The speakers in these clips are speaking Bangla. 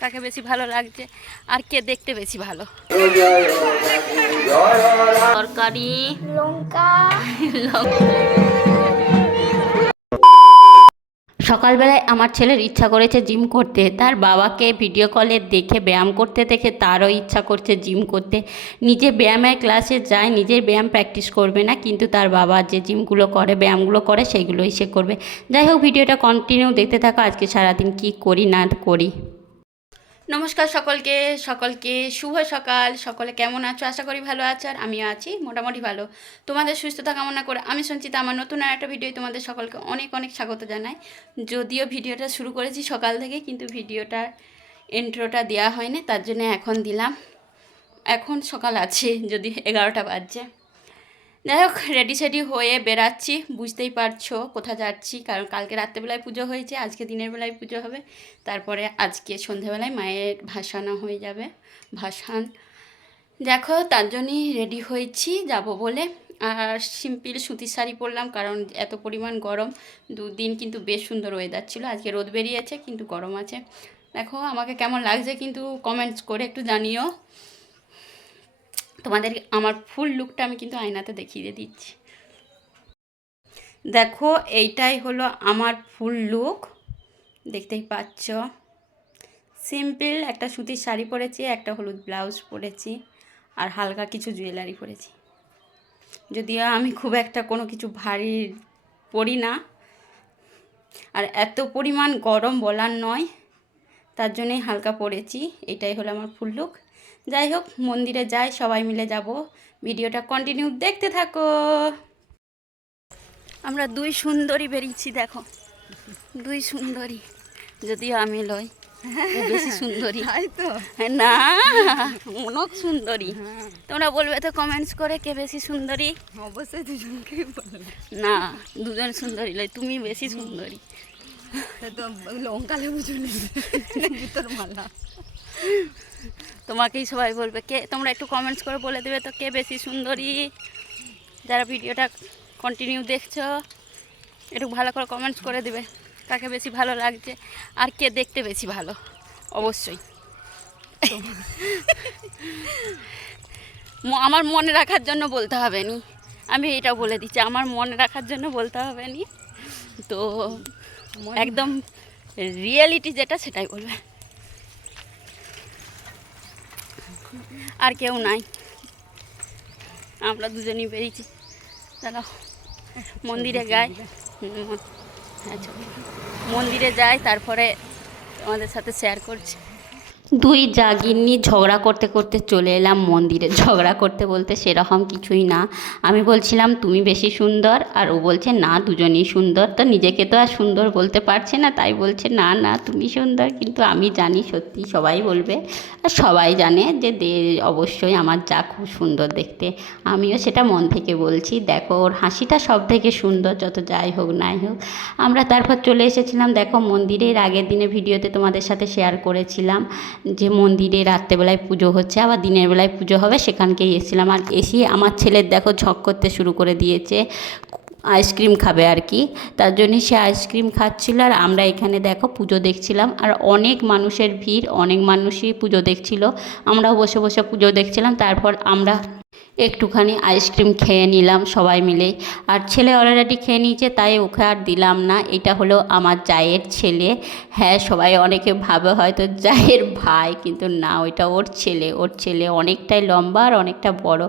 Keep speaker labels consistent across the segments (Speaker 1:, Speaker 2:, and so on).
Speaker 1: কাকে বেশি ভালো লাগছে আর কে দেখতে বেশি ভালো। তরকারি।
Speaker 2: লঙ্কা।
Speaker 1: সকালবেলায় আমার ছেলের ইচ্ছা করেছে জিম করতে তার বাবাকে ভিডিও কলে দেখে ব্যায়াম করতে দেখে তারও ইচ্ছা করছে জিম করতে। নিজে ব্যায়ামের ক্লাসে যায় নিজের ব্যায়াম প্র্যাকটিস করবে না কিন্তু তার বাবা যে জিমগুলো করে ব্যায়ামগুলো করে সেইগুলোই সে করবে। যাই হোক ভিডিওটা কন্টিনিউ দেখতে থাকো আজকে সারাদিন কি করি না করি। নমস্কার সকলকে সকলকে শুভ সকাল। সকলে কেমন আছো? আশা করি ভালো আছো আর আমিও আছি, মোটামুটি ভালো। তোমাদের সুস্থতা কামনা করে আমি সঞ্চিতা। আমার নতুন আর একটা ভিডিও তোমাদের সকলকে অনেক অনেক স্বাগত জানাই। যদিও ভিডিওটা শুরু করেছি সকাল থেকে কিন্তু ভিডিওটার ইন্ট্রোটা দেওয়া হয়নি, তার জন্য এখন দিলাম। এখন সকাল আছে, যদি এগারোটা বাজছে। যাই হোক রেডি সেডি হয়ে বেরাচ্ছি বুঝতেই পারছ কোথায় যাচ্ছি, কারণ কালকে রাত্রেবেলায় পুজো হয়েছে, আজকে দিনের বেলায় পুজো হবে, তারপরে আজকে সন্ধেবেলায় মায়ের ভাসানো হয়ে যাবে, ভাসান। দেখো, তার জন্যই রেডি হয়েছি, যাব বলে। আর সিম্পল সুতির শাড়ি পরলাম, কারণ এত পরিমাণ গরম, দুদিন কিন্তু বেশ সুন্দর ওয়েদার ছিল, আজকে রোদ বেরিয়েছে, কিন্তু গরম আছে। দেখো, আমাকে কেমন লাগছে কিন্তু কমেন্টস করে একটু জানিও। তোমাদের আমার ফুল লুকটা আমি কিন্তু আয়নাতে দেখিয়ে দিচ্ছি। দেখো, এইটাই হলো আমার ফুল লুক দেখতেই পাচ্ছ। সিম্পল একটা সুতির শাড়ি পরেছি, একটা হলুদ ব্লাউজ পরেছি, আর হালকা কিছু জুয়েলারি পরেছি। যদিও আমি খুব একটা কোনো কিছু ভারী পরি না, আর এত পরিমাণ গরম বলার নয়, তার জন্যই হালকা পরেছি, এটাই হলো আমার ফুল লুক যাই হোক মন্দিরে যাই সবাই মিলে যাব। ভিডিওটা কন্টিনিউ দেখতে থাকো। আমরা দুই সুন্দরী বেরিয়েছি দেখো। দুই সুন্দরী। যদিও আমি লই। বেশি সুন্দরী।
Speaker 2: তাই তো।
Speaker 1: না অনেক সুন্দরী। তোমরা বলবে তো কমেন্টস করে কে বেশি সুন্দরী?
Speaker 2: অবশ্যই দুজনকেই বলবে।
Speaker 1: না দুজন সুন্দরী লই তুমি বেশি সুন্দরী।
Speaker 2: লঙ্কা লেবু চলে তোর মালা।
Speaker 1: তোমাকেই সবাই বলবে। কে তোমরা একটু কমেন্টস করে বলে দেবে তো কে বেশি সুন্দরী। যারা ভিডিওটা কন্টিনিউ দেখছ একটু ভালো করে কমেন্টস করে দেবে কাকে বেশি ভালো লাগছে আর কে দেখতে বেশি ভালো অবশ্যই। আমার মনে রাখার জন্য বলতে হবে নি। আমি এটা বলে দিচ্ছি আমার মনে রাখার জন্য বলতে হবে নি। তো একদম রিয়েলিটি যেটা সেটাই বলবে। আর কেউ নাই। আমরা দুজনই বেরিয়েছি। চলো, মন্দিরে যাই। আচ্ছা মন্দিরে যাই, তারপরে আমাদের সাথে শেয়ার করছি। দুই জাগিন্নি ঝগড়া করতে করতে চলে এলাম মন্দিরে। ঝগড়া করতে বলতে সেরকম কিছুই না। আমি বলছিলাম, তুমি বেশি সুন্দর? আর ও বলছে, না, দুজনই সুন্দর। তো নিজেকে তো আর সুন্দর বলতে পারছে না। তাই বলছে, না না, তুমি সুন্দর, কিন্তু আমি জানি সত্যি সবাই বলবে। আর সবাই জানে যে দে, অবশ্যই আমার যা খুব সুন্দর দেখতে। আমিও সেটা মন থেকে বলছি, দেখো, ওর হাসিটা সব থেকে সুন্দর, যত যাই হোক নাই হোক। আমরা তারপর চলে এসেছিলাম, দেখো, মন্দিরের আগের দিনে ভিডিওতে তোমাদের সাথে শেয়ার করেছিলাম। যে মন্দিরে রাত্রেবেলায় পুজো হচ্ছে, আবার দিনের বেলায় পুজো হবে, সেখানকেই এসেছিলাম। আর এসে আমার ছেলের দেখো ঝক করতে শুরু করে দিয়েছে, আইসক্রিম খাবে আর কি। তার জন্যে সে আইসক্রিম খাচ্ছিল, আর আমরা এখানে দেখো পুজো দেখছিলাম। আর অনেক মানুষের ভিড়, অনেক মানুষই পুজো দেখছিল। আমরাও বসে বসে পুজো দেখছিলাম। তারপর আমরা একটুখানি আইসক্রিম খেয়ে নিলাম সবাই মিলে। আর ছেলে অলরেডি খেয়ে নিয়েছে, তাই ওকে আর দিলাম না। এটা হলো আমার জায়ের ছেলে। হ্যাঁ সবাই অনেকে ভাবে হয়তো জায়ের ভাই, কিন্তু না, ওইটা ওর ছেলে। ওর ছেলে অনেকটাই লম্বা আর অনেকটা বড়।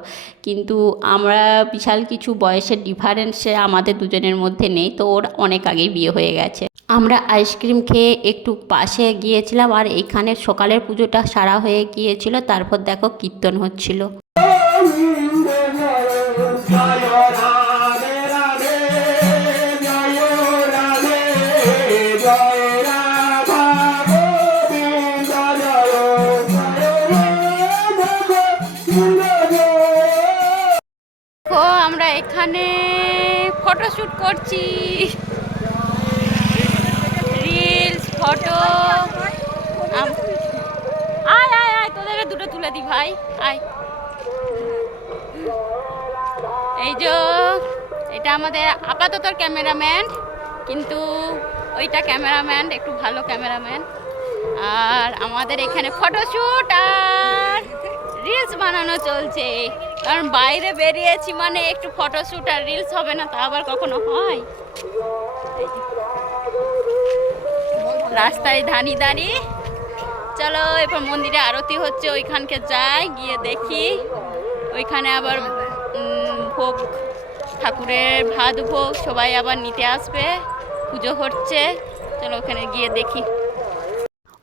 Speaker 1: কিন্তু আমরা বিশাল কিছু বয়সের ডিফারেন্সে আমাদের দুজনের মধ্যে নেই, তো ওর অনেক আগেই বিয়ে হয়ে গেছে। আমরা আইসক্রিম খেয়ে একটু পাশে গিয়েছিলাম, আর এখানে সকালের পুজোটা সারা হয়ে গিয়েছিল, তারপর দেখো কীর্তন হচ্ছিল। ফটোশ্যুট করছি। রিলস ফটো আয় আয় আয়, তোদেরকে দুটো তুলে দি ভাই। আয়। এই যে, এটা আমাদের আপাতত ক্যামেরাম্যান, কিন্তু ওইটা ক্যামেরাম্যান, একটু ভালো ক্যামেরাম্যান।
Speaker 3: আর আমাদের এখানে ফটোশ্যুট আর রিলস বানানো চলছে। কারণ বাইরে বেরিয়েছি মানে একটু ফটোশ্যুট আর রিলস হবে না, তা আবার কখনো হয়? রাস্তায় ধানি দাঁড়ি চলো, এরপর মন্দিরে আরতি হচ্ছে, ওইখানকে যাই, গিয়ে দেখি। ওইখানে আবার ভোগ, ঠাকুরের ভাত ভোগ সবাই আবার নিতে আসবে, পুজো হচ্ছে। চলো ওখানে গিয়ে দেখি।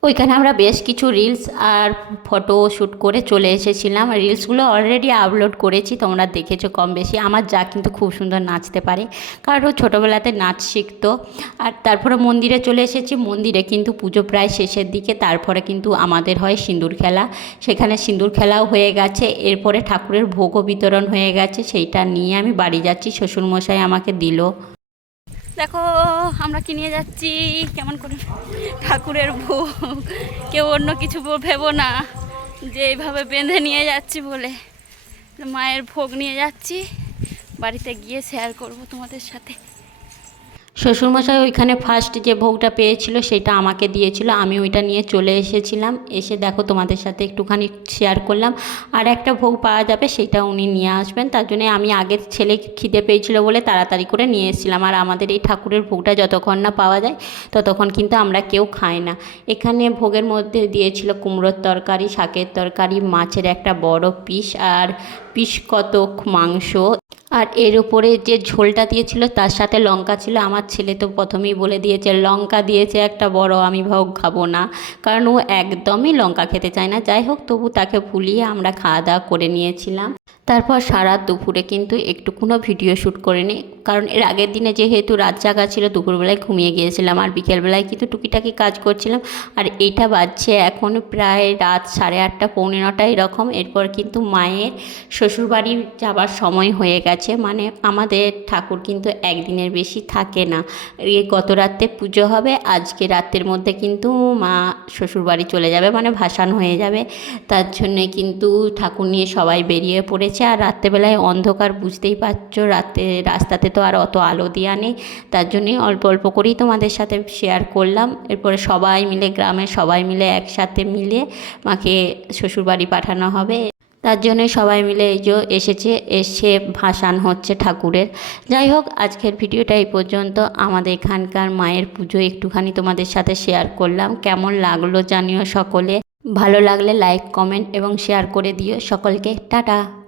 Speaker 3: ওইখানে আমরা বেশ কিছু রিলস আর ফটো শ্যুট করে চলে এসেছিলাম। রিলসগুলো অলরেডি আপলোড করেছি, তোমরা দেখেছ কম বেশি। আমার যা কিন্তু খুব সুন্দর নাচতে পারে। কারণ ও ছোটোবেলাতে নাচ শিখতো। আর তারপরে মন্দিরে চলে এসেছি। মন্দিরে কিন্তু পুজো প্রায় শেষের দিকে। তারপরে কিন্তু আমাদের হয় সিঁদুর খেলা। সেখানে সিঁদুর খেলাও হয়ে গেছে। এরপরে ঠাকুরের ভোগও বিতরণ হয়ে গেছে। সেইটা নিয়ে আমি বাড়ি যাচ্ছি। শ্বশুরমশাই আমাকে দিল। দেখো, আমরা কি নিয়ে যাচ্ছি? কেমন করে? ঠাকুরের ভোগ। কেউ অন্য কিছু ভেবো না যে এইভাবে বেঁধে নিয়ে যাচ্ছি বলে। মায়ের ভোগ নিয়ে যাচ্ছি। বাড়িতে গিয়ে শেয়ার করব তোমাদের সাথে। শ্বশুরমশাই ওইখানে ফার্স্ট যে ভোগটা পেয়েছিল সেটা আমাকে দিয়েছিল। আমি ওইটা নিয়ে চলে এসেছিলাম। এসে দেখো তোমাদের সাথে একটুখানি শেয়ার করলাম। আর একটা ভোগ পাওয়া যাবে সেটা উনি নিয়ে আসবেন। তার জন্য আমি আগের ছেলে খিদে পেয়েছিল বলে তাড়াতাড়ি করে নিয়ে এসেছিলাম। আর আমাদের এই ঠাকুরের ভোগটা যতক্ষণ না পাওয়া যায়, ততক্ষণ কিন্তু আমরা কেউ খাই না। এখানে ভোগের মধ্যে দিয়েছিল কুমড়োর তরকারি, শাকের তরকারি, মাছের একটা বড় পিস। আর পিস কতক মাংস। আর এর উপরে যে ঝোলটা দিয়েছিল, তার সাথে লঙ্কা ছিল। আমার ছেলে তো প্রথমেই বলে দিয়েছে, লঙ্কা দিয়েছে একটা বড় আমি ভোগ খাব না। কারণ ও একদমই লঙ্কা খেতে চায় না। যাই হোক, তবু তাকে ফুলিয়ে আমরা খাওয়া দাওয়া করে নিয়েছিলাম। তারপর সারা দুপুরে কিন্তু একটুকুনো ভিডিও শ্যুট করে নিই কারণ এর আগের দিনে যেহেতু রাত জাগা ছিল, দুপুরবেলায় ঘুমিয়ে গিয়েছিলাম আর বিকেলবেলায় কিন্তু টুকিটাকি কাজ করছিলাম। আর এইটা বাজছে এখন প্রায় রাত সাড়ে আটটা, পৌনে নটা এরকম। এরপর কিন্তু মায়ের শ্বশুরবাড়ি যাবার সময় হয়ে গেছে। মানে আমাদের ঠাকুর কিন্তু একদিনের বেশি থাকে না। এই গত রাত্রে পুজো হবে, আজকে রাতের মধ্যে কিন্তু মা শ্বশুরবাড়ি চলে যাবে মানে ভাসান হয়ে যাবে। তার জন্যে কিন্তু ঠাকুর নিয়ে সবাই বেরিয়ে পড়েছে। আর রাত্রেবেলায় অন্ধকার বুঝতেই পারছ, রাতে, রাস্তাতে তো আর অত আলো দেওয়া নেই। তার জন্যই অল্প অল্প করেই তোমাদের সাথে শেয়ার করলাম। এরপরে সবাই মিলে, গ্রামের সবাই মিলে একসাথে মিলে মাকে শ্বশুরবাড়ি পাঠানো হবে। তার জন্য সবাই মিলে এই যে এসেছে, এসে ভাসান হচ্ছে ঠাকুরের। যাই হোক, আজকের ভিডিওটা এই পর্যন্ত। আমাদের এখানকার মায়ের পুজো একটুখানি তোমাদের সাথে শেয়ার করলাম। কেমন লাগল জানিও সকলে। ভালো লাগলে লাইক কমেন্ট এবং শেয়ার করে দিও। সকলকে টাটা।